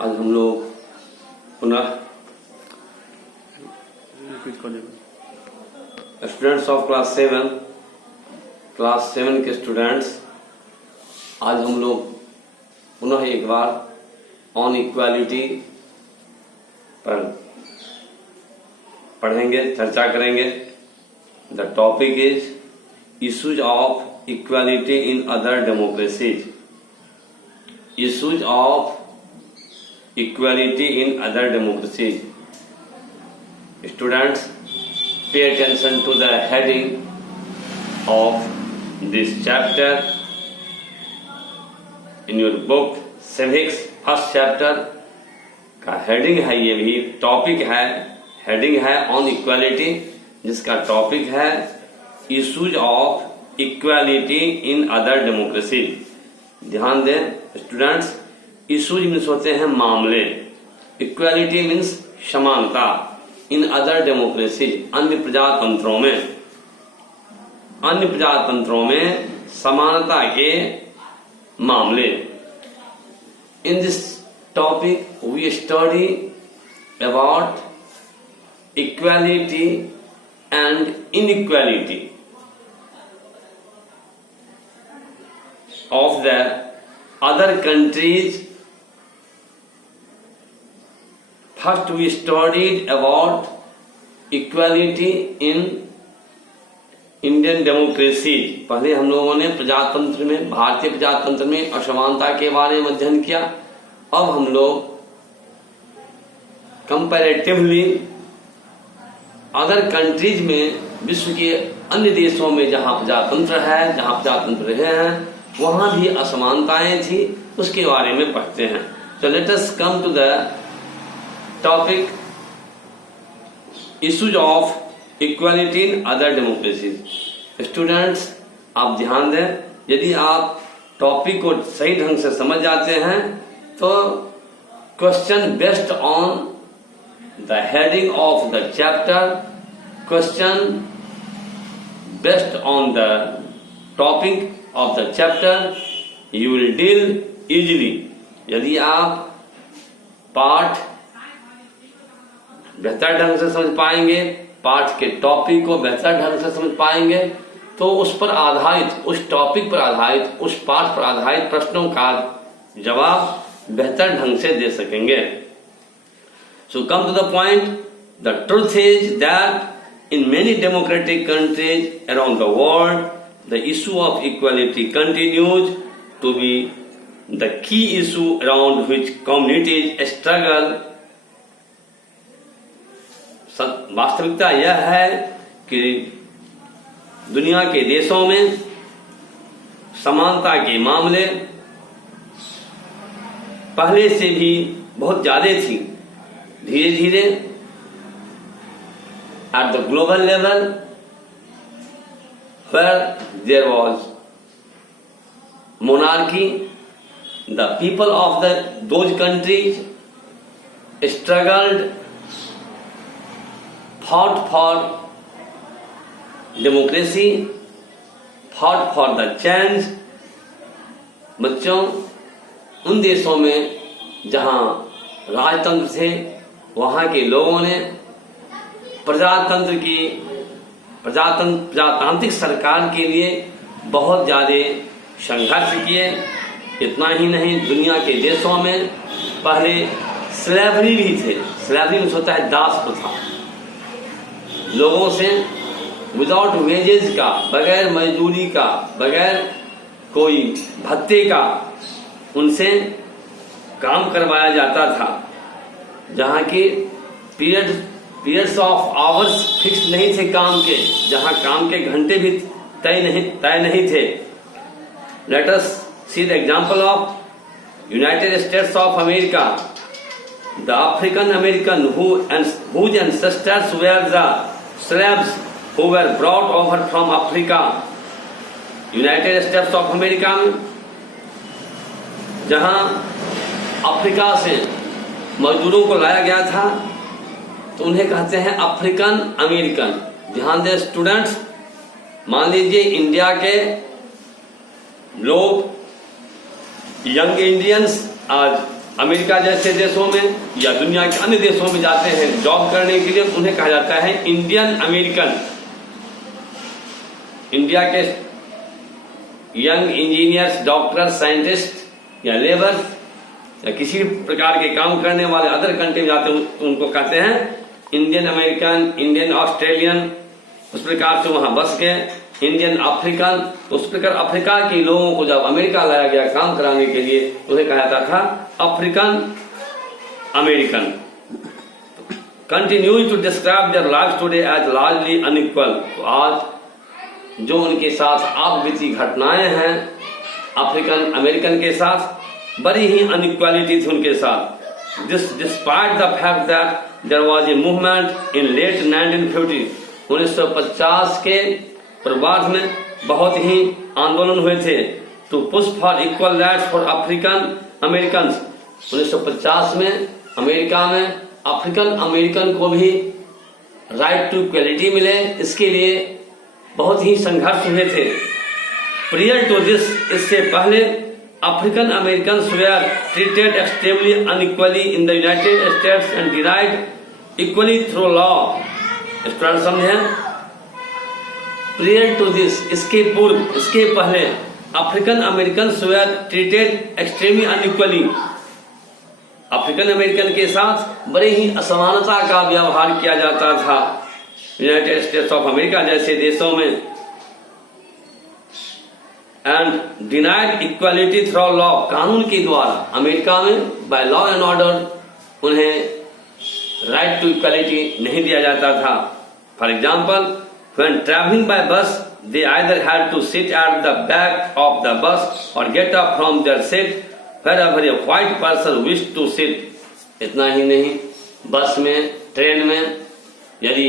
आज हम लोग पुनः स्टूडेंट्स ऑफ क्लास 7 के स्टूडेंट्स, आज हम लोग पुनः एक बार ऑन इक्वालिटी पर पढ़ेंगे, चर्चा करेंगे। The topic is issues of equality in other democracies. Issues of equality in other democracies. Students, pay attention to the heading of this chapter in your book civics first chapter का heading है, ये भी topic है, heading है on equality, जिसका topic है issues of equality in other democracy. ध्यान दें स्टूडेंट्स, इश्यूज मीन्स होते हैं मामले, इक्वालिटी मीन्स समानता। इन अदर डेमोक्रेसी, अन्य प्रजातंत्रों में समानता के मामले। In this topic we study about equality and inequality of the other countries. First we studied about equality in Indian democracy। पहले हम लोगों ने प्रजातंत्र में, भारतीय प्रजातंत्र में असमानता के बारे में अध्ययन किया। अब हम लोग कंपैरेटिवली अदर कंट्रीज में, विश्व के अन्य देशों में जहां प्रजातंत्र है, जहां प्रजातंत्र रहे हैं, वहां भी असमानताएं थी, उसके बारे में पढ़ते हैं। So let us come to the topic issues of equality in other democracies. Students, आप ध्यान दें, यदि आप टॉपिक को सही ढंग से समझ जाते हैं तो question based on the heading of the chapter, question based on the topic of the chapter, you will deal easily. यदि आप पाठ बेहतर ढंग से समझ पाएंगे, पाठ के टॉपिक को बेहतर ढंग से समझ पाएंगे, तो उस पर आधारित, उस टॉपिक पर आधारित, उस पाठ पर आधारित प्रश्नों का जवाब बेहतर ढंग से दे सकेंगे। So come to the point, the truth is that in many democratic countries around the world the issue of equality continues to be the key issue around which communities struggle. वास्तविकता यह है कि दुनिया के देशों में समानता के मामले पहले से भी बहुत ज्यादा थी। धीरे धीरे at the global level where there was monarchy, the people of those countries struggled, fought for democracy, fought for the change। बच्चों, उन देशों में जहां राजतंत्र थे, वहां के लोगों ने प्रजातांत्रिक सरकार के लिए बहुत ज्यादा संघर्ष किए। इतना ही नहीं, दुनिया के देशों में पहले स्लेवरी भी थे। स्लेवरी में होता है दास प्रथा, लोगों से विदाउट वेजेस का, बगैर मजदूरी का, बगैर कोई भत्ते का उनसे काम करवाया जाता था। जहाँ की पीरियड्स ऑफ आवर्स फिक्स नहीं थे काम के, जहाँ काम के घंटे भी तय नहीं थे। Let us see the example of United States of America. The African American whose ancestors were the slaves who were brought over from Africa। United States of America में जहां अफ्रीका से मजदूरों को लाया गया था, तो उन्हें कहते हैं अफ्रीकन अमेरिकन। ध्यान दें स्टूडेंट्स, मान लीजिए इंडिया के लोग, यंग इंडियंस आज अमेरिका जैसे देशों में या दुनिया के अन्य देशों में जाते हैं जॉब करने के लिए, उन्हें कहा जाता है इंडियन अमेरिकन। इंडिया के यंग इंजीनियर्स, डॉक्टर, साइंटिस्ट या लेबर या किसी प्रकार के काम करने वाले अदर कंट्री में जाते हैं तो उनको कहते हैं इंडियन अमेरिकन, इंडियन ऑस्ट्रेलियन। उस प्रकार से वहां बस गए। इंडियन अफ्रीकन, उस प्रकार अफ्रीका के लोगों को जब अमेरिका लाया गया काम कराने के लिए तो उन्हें कहा जाता था African American. Continue to describe their life today as largely unequal. तो आज जो उनके साथ आपबीती घटनाएं हैं अफ्रीकन अमेरिकन के साथ, बड़ी ही अनइक्वालिटी थी उनके साथ। Despite the fact that there was a movement in late 1950, 1950 के पूर्वार्ध में बहुत ही आंदोलन हुए थे to push for equal rights for African American. 1950 में अमेरिका में अफ्रीकन अमेरिकन को भी राइट टू इक्वलिटी मिले, इसके लिए बहुत ही संघर्ष हुए थे। प्रियर टू दिस, इससे पहले African American were treated extremely unequally in the United States and derived equally through law. Student समझें, प्रियर टू दिस, इसके पूर्व, इसके पहले African American were treated extremely unequally, African American के साथ बड़े ही असमानता का व्यवहार किया जाता था यूनाइटेड स्टेट्स ऑफ अमेरिका जैसे देशों में। And denied equality through law, कानून के द्वारा अमेरिका में बाय लॉ एंड ऑर्डर उन्हें राइट टू इक्वालिटी नहीं दिया जाता था। For example, when traveling by bus, they either had to sit at the back of the bus or get up from their seat wherever a white person wished to sit. इतना ही नहीं, बस में, train में यदि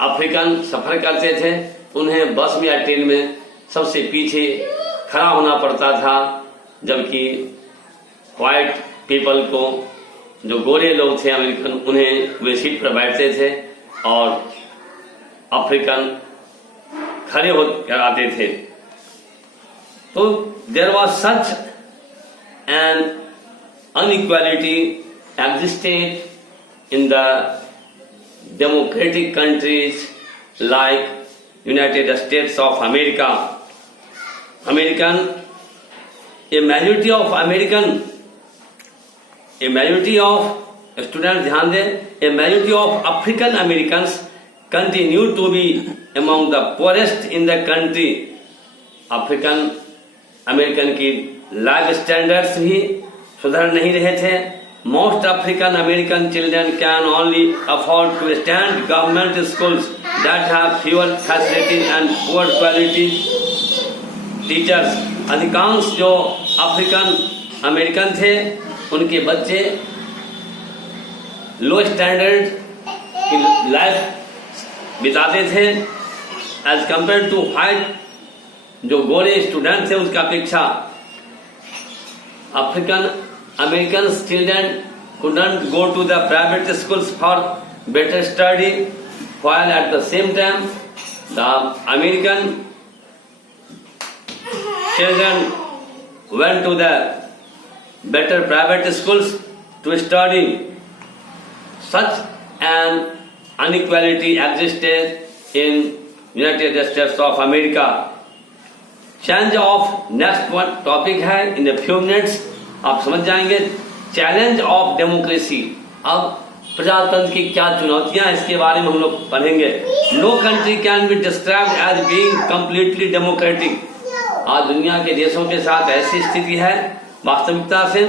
African सफर करते थे उन्हें बस में या ट्रेन में सबसे पीछे खड़ा होना पड़ता था, जबकि व्हाइट पीपल को, जो गोरे लोग थे अमेरिकन, उन्हें वे सीट पर बैठते थे और अफ्रीकन खड़े होकर आते थे। तो there was such an inequality existed in the democratic countries like United States of America. American, a majority of American, a majority of, student ध्यान दें, a majority of African American continue to be among the poorest in the country. African American की life standards भी सुधर नहीं रहे थे। Most African American children can only afford to attend government schools that have fewer facilities and poor quality teachers. अधिकांश जो African American थे उनके बच्चे लो स्टैंडर्ड की लाइफ बिताते थे एज कंपेयर टू व्हाइट, जो गोरे स्टूडेंट थे उसका अपेक्षा African American children couldn't go to the private schools for better study, while at the same time the American children went to the better private schools to study. Such an inequality existed in United States of America. Change of next one topic है इन a few minutes, आप समझ जाएंगे। Challenge of democracy, अब प्रजातंत्र की क्या चुनौतियां इसके बारे में हम लोग पढ़ेंगे। No country can be described as being completely democratic. आज दुनिया के देशों के साथ ऐसी स्थिति है, वास्तविकता से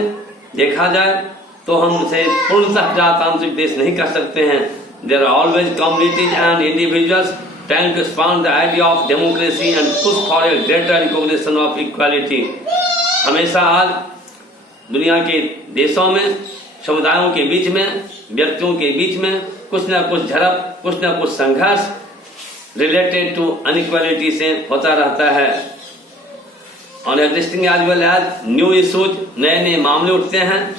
देखा जाए तो हम उसे पूर्णतः प्रजातांत्रिक देश नहीं कह सकते हैं। There are always communities and individuals trying to expand the idea of democracy and push for a greater recognition of equality. हमेशा आज दुनिया के देशों में, समुदायों के बीच में, व्यक्तियों के बीच में कुछ न कुछ झड़प, कुछ न कुछ संघर्ष रिलेटेड टू अनइक्वालिटी से होता रहता है। On existing as well as new issues, नए नए मामले उठते हैं।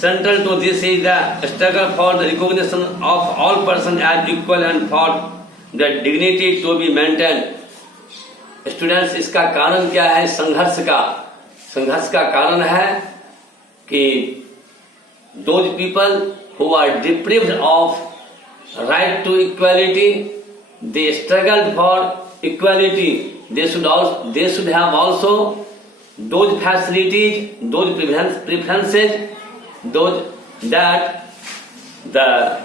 Central to this is the struggle for the recognition of all person as equal and for the dignity to be maintain. Students, इसका कारण क्या है? संघर्ष का कारण है कि those people who are deprived of right to equality, they struggled for equality. They should have also those facilities, those preferences, those that the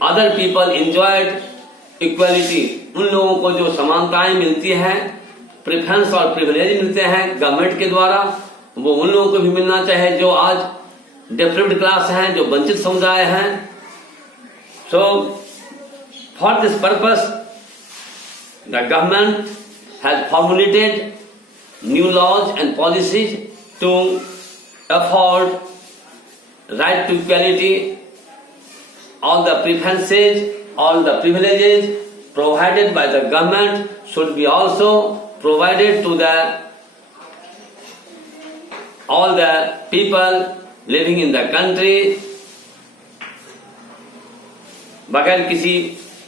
other people enjoyed equality. उन लोगों को जो समानताएं मिलती हैं, प्रेफरेंस और प्रिविलेज मिलते हैं गवर्नमेंट के द्वारा, वो उन लोगों को भी मिलना चाहिए जो आज डिप्रिव्ड क्लास हैं, जो वंचित समुदाय हैं. So for this purpose the government has formulated new laws and policies to afford right to equality. All the preferences, all the privileges provided by the government should be also provided to all the people living in the country, बगैर किसी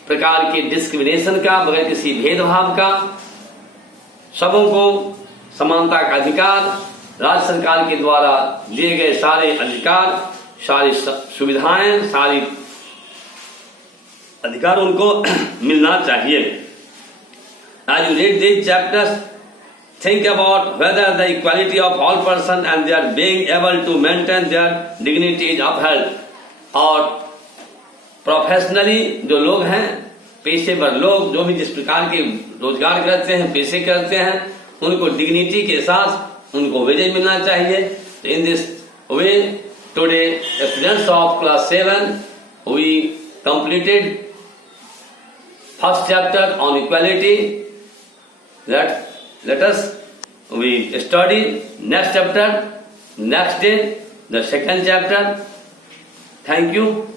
प्रकार के discrimination का, बगैर किसी भेदभाव का. सबों को समानता का अधिकार, राज्य सरकार के द्वारा दिए गए सारे अधिकार, सारी सुविधाएं, सारी अधिकार उनको मिलना चाहिए. As you read these chapters, think about whether the equality of all persons and their being able to maintain their dignity is upheld. और प्रोफेशनली जो लोग हैं, पेशेवर लोग, जो भी जिस प्रकार के रोजगार करते हैं, पेशे करते हैं, उनको डिग्निटी के साथ उनको वेजेज मिलना चाहिए. In this way today students of class 7 we completed first chapter on equality. Let us we study next chapter, next day, the second chapter. Thank you.